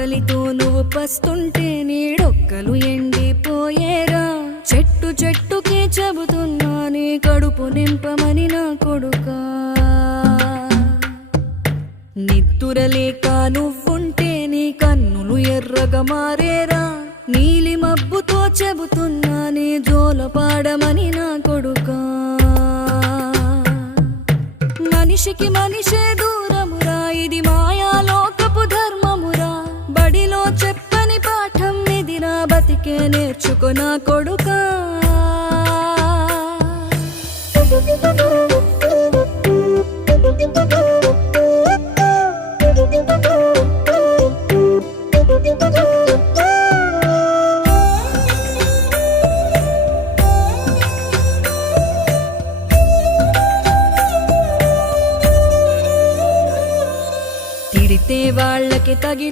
ఆకలితో నువ్వు పస్తుంటే నీడొక్కలు ఎండిపోయేరా. చెట్టు చెట్టుకే చెబుతున్నా నీ కడుపు నింపమని నా కొడుకా. నిద్దురలేక నువ్వుంటే నీ కన్నులు ఎర్రగా మారేరా. నీలి మబ్బుతో చెబుతున్నా నీ జోల పాడమని నా కొడుకా. మనిషికి మనిషే దూరమురా, ఇది మాయాలోకపు ధర్మమురా. బడిలో చెప్పని పాఠం ఇదిరా, బతికే నేర్చుకో నా కొడుకా. తిడితే వాళ్ళకి తగి